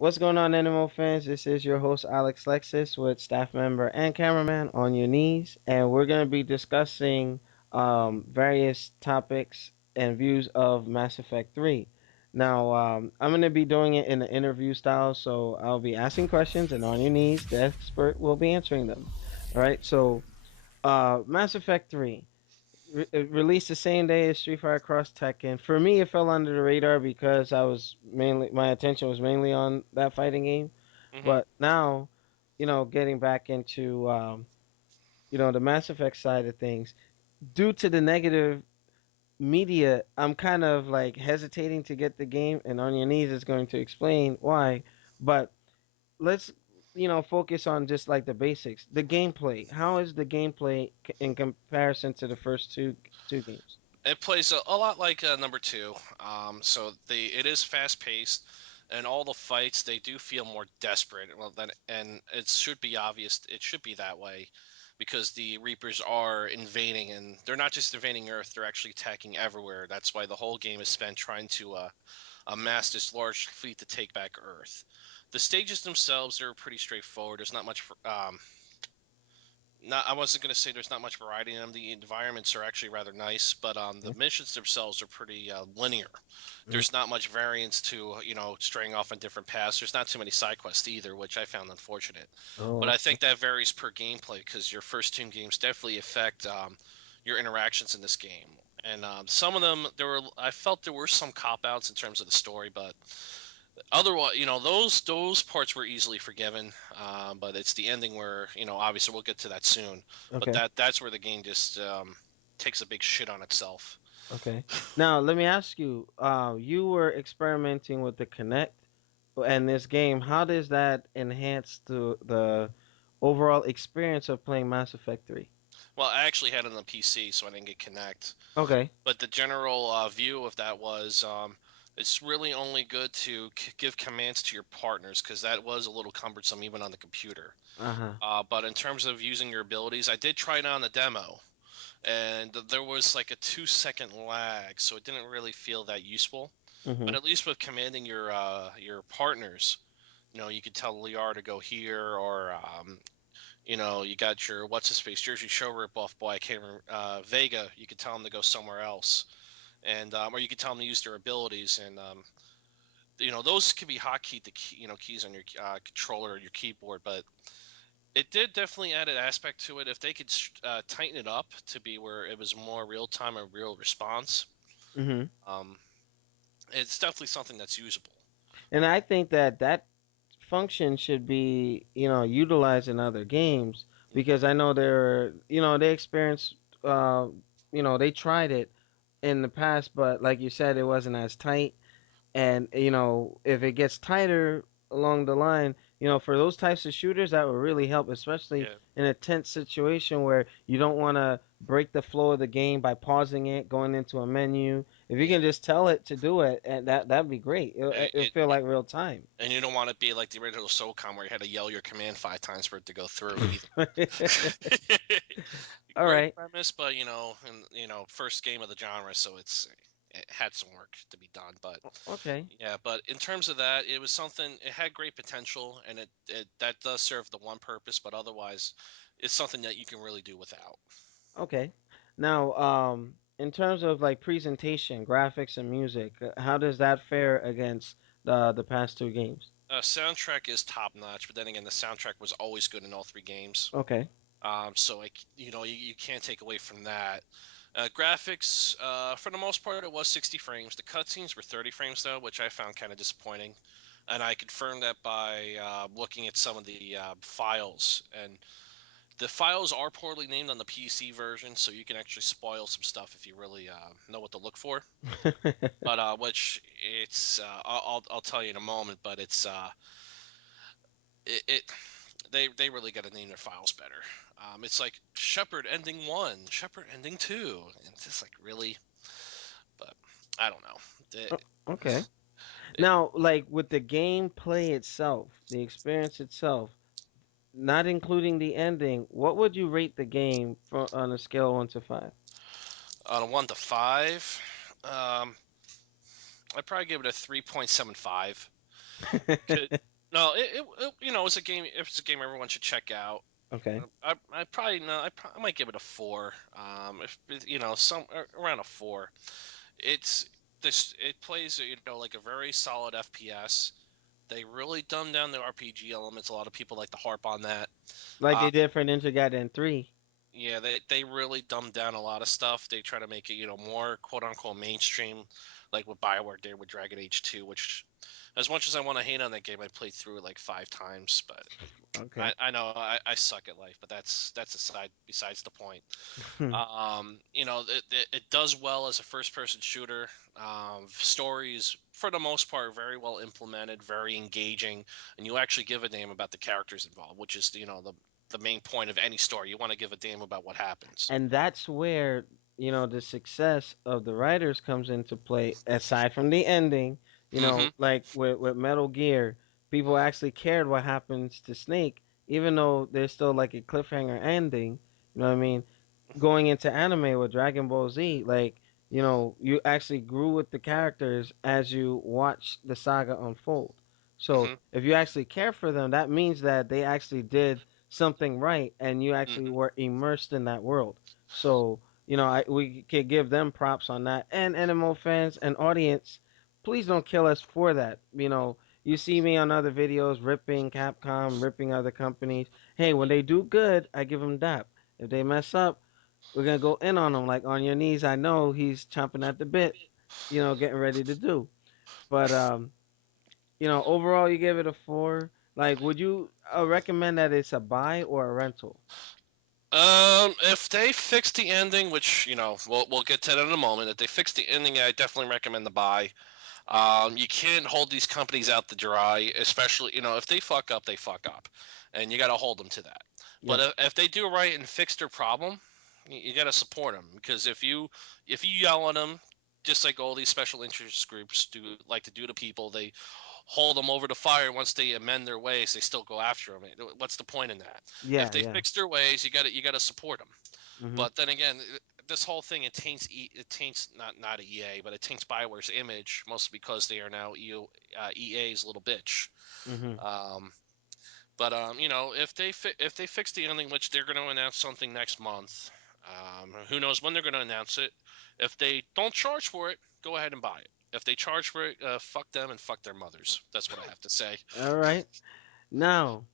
What's going on, nMo fans? This is your host, Alexlexus, with staff member and cameraman on your knees, and we're going to be discussing various topics and views of Mass Effect 3. Now, I'm going to be doing it in an interview style, so I'll be asking questions, and on your knees, the expert will be answering them. All right, so Mass Effect 3 released the same day as Street Fighter Cross Tekken. For me, it fell under the radar because my attention was mainly on that fighting game. hmm But now, getting back into the Mass Effect side of things, due to the negative media, I'm kind of like hesitating to get the game, and on your knees is going to explain why. But let's focus on just like the basics. The gameplay. How is the gameplay in comparison to the first two games? It plays a lot like number two. So it is fast paced, and all the fights they do feel more desperate. Well, then and it should be obvious. It should be that way, because the Reapers are invading, and they're not just invading Earth. They're actually attacking everywhere. That's why the whole game is spent trying to amass this large fleet to take back Earth. The stages themselves are pretty straightforward. There's not much not I wasn't going to say there's not much variety in them. The environments are actually rather nice, but the missions themselves are pretty linear. Mhm. There's not much variance to straying off on different paths. There's not too many side quests either, which I found unfortunate. Oh, But I okay. think that varies per gameplay because your first two games definitely affect your interactions in this game. And some of them, I felt there were some cop outs in terms of the story, but otherwise, those parts were easily forgiven. But it's the ending where, obviously we'll get to that soon. But Okay. that's where the game just takes a big shit on itself. Okay. Now let me ask you. You were experimenting with the Connect and this game. How does that enhance the overall experience of playing Mass Effect 3? Well, I actually had it on the PC, so I didn't get Connect. Okay. But the general view of that was it's really only good to give commands to your partners because that was a little cumbersome even on the computer. Uh huh. But in terms of using your abilities, I did try it on the demo, and there was like a 2 second lag, so it didn't really feel that useful. But Mhm. at least with commanding your partners, you could tell Liar to go here, or you got your what's his face Jersey Show ripoff boy. I can't remember, Vega. You could tell him to go somewhere else, and or you could tell them to use their abilities, and those could be hotkey the keys on your controller or your keyboard. But it did definitely add an aspect to it. If they could tighten it up to be where it was more real time and real response, Mhm. um, it's definitely something that's usable. And I think that function should be utilized in other games because I know they experienced uh they tried it in the past, but like you said, it wasn't as tight. And if it gets tighter along the line, for those types of shooters, that would really help, especially Yeah, in a tense situation where you don't want to break the flow of the game by pausing it, going into a menu. If you yeah. can just tell it to do it, and that'd be great. It'll It, feel like real time. and you don't want to be like the original SOCOM where you had to yell your command 5 times for it to go through either. All Great right. premise, but and first game of the genre, so it had some work to be done. But Okay. yeah, but in terms of that, it was something. It had great potential, and it that does serve the one purpose. But otherwise, it's something that you can really do without. Okay. Now, in terms of like presentation, graphics, and music, how does that fare against the past two games? Soundtrack is top notch, but then again, the soundtrack was always good in all three games. Okay. So you can't take away from that. Graphics, for the most part, it was 60 frames. The cutscenes were 30 frames though, which I found kind of disappointing, and I confirmed that by looking at some of the files. And the files are poorly named on the PC version, so you can actually spoil some stuff if you really know what to look for. But which it's I'll tell you in a moment. But it they really got to name their files better. It's like Shepherd ending one, Shepherd ending two. And it's just like really, but I don't know. Okay. It, Now, like with the gameplay itself, the experience itself, not including the ending, what would you rate the game on a scale of 1 to 5? on a 1 to 5, I'd probably give it a 3.75. Could no, it's a game. It's a game everyone should check out. Okay. I probably no, I might give it a four. If some around a four. It's this. It plays like a very solid FPS. They really dumb down the RPG elements. A lot of people like to harp on that. Like Uh, they did for Ninja Gaiden 3. yeah, they really dumbed down a lot of stuff. They try to make it more quote unquote mainstream, like what Bioware did with Dragon Age 2. Which, as much as I want to hate on that game, I played through it like 5 times. But Okay. I know I suck at life, but that's aside besides the point. It does well as a first-person shooter. Stories, for the most part, very well implemented, very engaging, and you actually give a damn about the characters involved, which is the main point of any story. You want to give a damn about what happens. And that's where the success of the writers comes into play. Aside from the ending, Mm-hmm. like with Metal Gear, people actually cared what happens to Snake, even though there's still like a cliffhanger ending. You know what I mean? Going into anime with Dragon Ball Z, like, you actually grew with the characters as you watch the saga unfold. So Mm-hmm. if you actually care for them, that means that they actually did something right and you actually Mm-hmm. were immersed in that world. So, we could give them props on that. And NMO fans and audience, please don't kill us for that. You see me on other videos ripping Capcom, ripping other companies. Hey, when they do good, I give them dap. If they mess up, we're gonna go in on him like on your knees. I know he's chomping at the bit, getting ready to do. But overall, you give it a four. Like, would you recommend that it's a buy or a rental? If they fix the ending, which we'll get to that in a moment. If they fix the ending, I definitely recommend the buy. You can't hold these companies out to dry, especially if they fuck up, they fuck up, and you got to hold them to that. But Yep. if they do right and fix their problem, you got to support them because if you yell at them, just like all these special interest groups do like to do to people, they hold them over the fire. Once they amend their ways, they still go after them. What's the point in that? If Yeah. they Yeah. fix their ways, you got to support them. Mhm. But then again, this whole thing it taints not EA, but it taints Bioware's image mostly because they are now EA's little bitch. Mhm. Um, but if they fix the ending, which they're going to announce something next month, who knows when they're going to announce it? If they don't charge for it, go ahead and buy it. If they charge for it, fuck them and fuck their mothers. That's what I have to say. All right. Now,